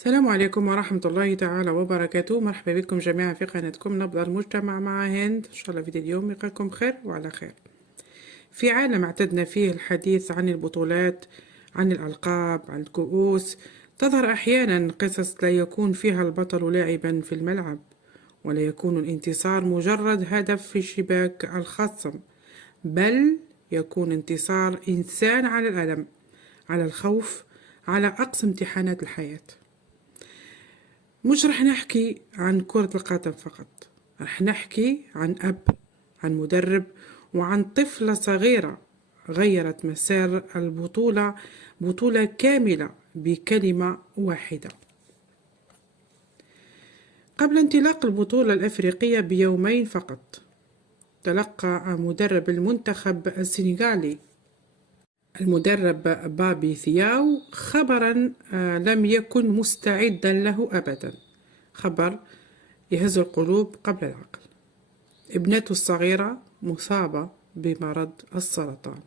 السلام عليكم ورحمة الله تعالى وبركاته. مرحبا بكم جميعا في قناتكم نبض المجتمع مع هند. إن شاء الله فيديو اليوم يلقاكم بخير وعلى خير. في عالم اعتدنا فيه الحديث عن البطولات، عن الألقاب، عن الكؤوس، تظهر أحيانا قصص لا يكون فيها البطل لاعبا في الملعب، ولا يكون الانتصار مجرد هدف في شباك الخصم، بل يكون انتصار إنسان على الألم، على الخوف، على أقصى امتحانات الحياة. مش رح نحكي عن كرة القدم فقط، رح نحكي عن أب، عن مدرب، وعن طفلة صغيرة غيرت مسار البطولة، بطولة كاملة بكلمة واحدة. قبل انطلاق البطولة الأفريقية بيومين فقط، تلقى مدرب المنتخب السنغالي المدرب بابي ثياو خبرا لم يكن مستعدا له أبدا، خبر يهز القلوب قبل العقل. ابنته الصغيرة مصابة بمرض السرطان،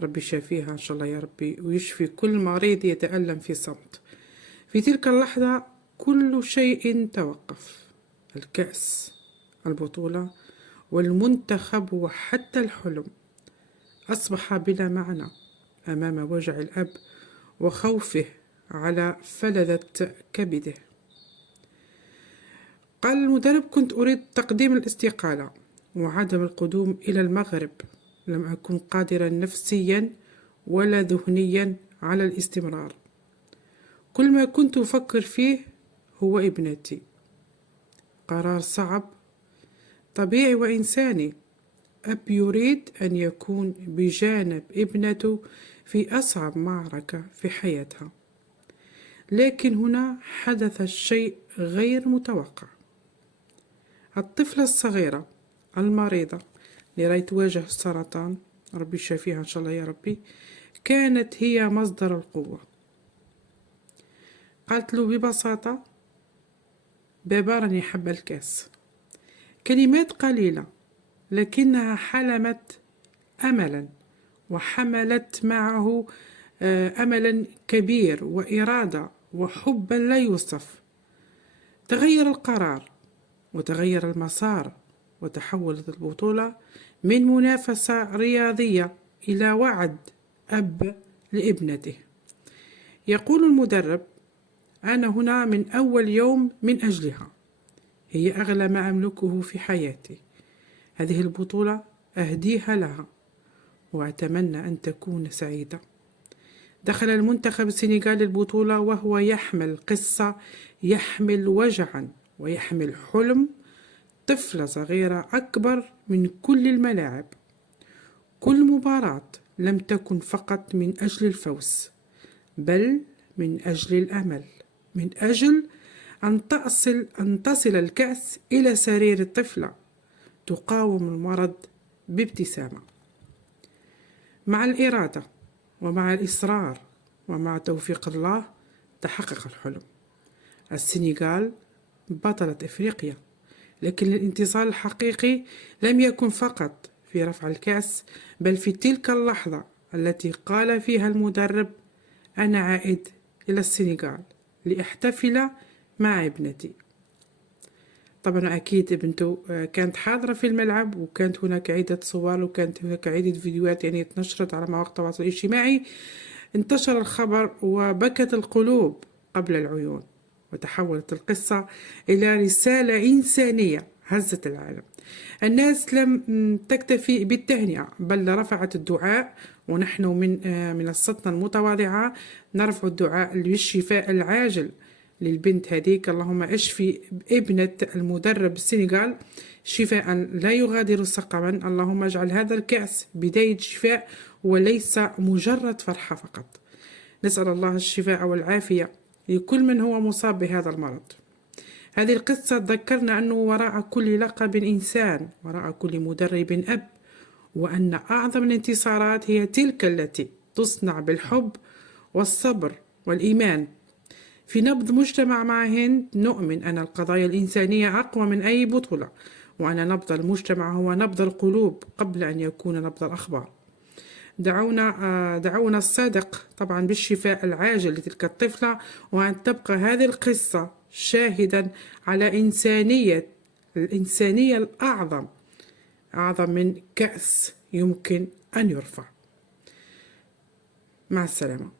ربي يشافيها إن شاء الله يا ربي، ويشفي كل مريض يتألم في صمت. في تلك اللحظة كل شيء توقف، الكأس، البطولة، والمنتخب، وحتى الحلم أصبح بلا معنى أمام وجع الأب وخوفه على فلذة كبده. قال المدرب: كنت أريد تقديم الاستقالة وعدم القدوم إلى المغرب، لم أكن قادرا نفسيا ولا ذهنيا على الاستمرار. كل ما كنت أفكر فيه هو ابنتي. قرار صعب، طبيعي وإنساني. أب يريد أن يكون بجانب ابنته في أصعب معركة في حياتها، لكن هنا حدث الشيء غير متوقع. الطفلة الصغيرة المريضة اللي راهي تواجه السرطان، ربي يشافيها إن شاء الله يا ربي، كانت هي مصدر القوة. قالت له ببساطة: بابا راني حابة الكاس. كلمات قليلة لكنها حلمت أملا، وحملت معه أملا كبير وإرادة وحبا لا يوصف. تغير القرار وتغير المسار، وتحولت البطولة من منافسة رياضية إلى وعد أب لابنته. يقول المدرب: أنا هنا من أول يوم من أجلها، هي أغلى ما أملكه في حياتي. هذه البطولة أهديها لها وأتمنى أن تكون سعيدة. دخل المنتخب السنغالي البطولة وهو يحمل قصة، يحمل وجعا، ويحمل حلم. طفلة صغيرة أكبر من كل الملاعب. كل مباراة لم تكن فقط من أجل الفوز، بل من أجل الأمل، من أجل أن تصل الكأس إلى سرير الطفلة تقاوم المرض بابتسامة. مع الإرادة ومع الإصرار ومع توفيق الله تحقق الحلم. السنغال بطلة إفريقيا، لكن الانتصار الحقيقي لم يكن فقط في رفع الكأس، بل في تلك اللحظة التي قال فيها المدرب: أنا عائد إلى السنغال لأحتفل مع ابنتي. طبعا أكيد ابنته كانت حاضرة في الملعب، وكانت هناك عدة صور، وكانت هناك عدة فيديوهات تنشرت على مواقع التواصل الاجتماعي. انتشر الخبر وبكت القلوب قبل العيون، وتحولت القصة إلى رسالة إنسانية هزت العالم. الناس لم تكتفي بالتهنئة، بل رفعت الدعاء، ونحن من منصتنا المتواضعة نرفع الدعاء بالشفاء العاجل للبنت هذيك. اللهم اشفي ابنة المدرب السنغال شفاء لا يغادر سقما. اللهم اجعل هذا الكأس بداية شفاء وليس مجرد فرحة فقط. نسأل الله الشفاء والعافية لكل من هو مصاب بهذا المرض. هذه القصة تذكرنا أنه وراء كل لقب إنسان، وراء كل مدرب أب، وأن أعظم الانتصارات هي تلك التي تصنع بالحب والصبر والإيمان. في نبض مجتمع مع هند نؤمن أن القضايا الإنسانية أقوى من أي بطولة، وأن نبض المجتمع هو نبض القلوب قبل أن يكون نبض الأخبار. دعونا الصادق طبعا بالشفاء العاجل لتلك الطفلة، وأن تبقى هذه القصة شاهدا على الإنسانية الأعظم، أعظم من كأس يمكن أن يرفع. مع السلامة.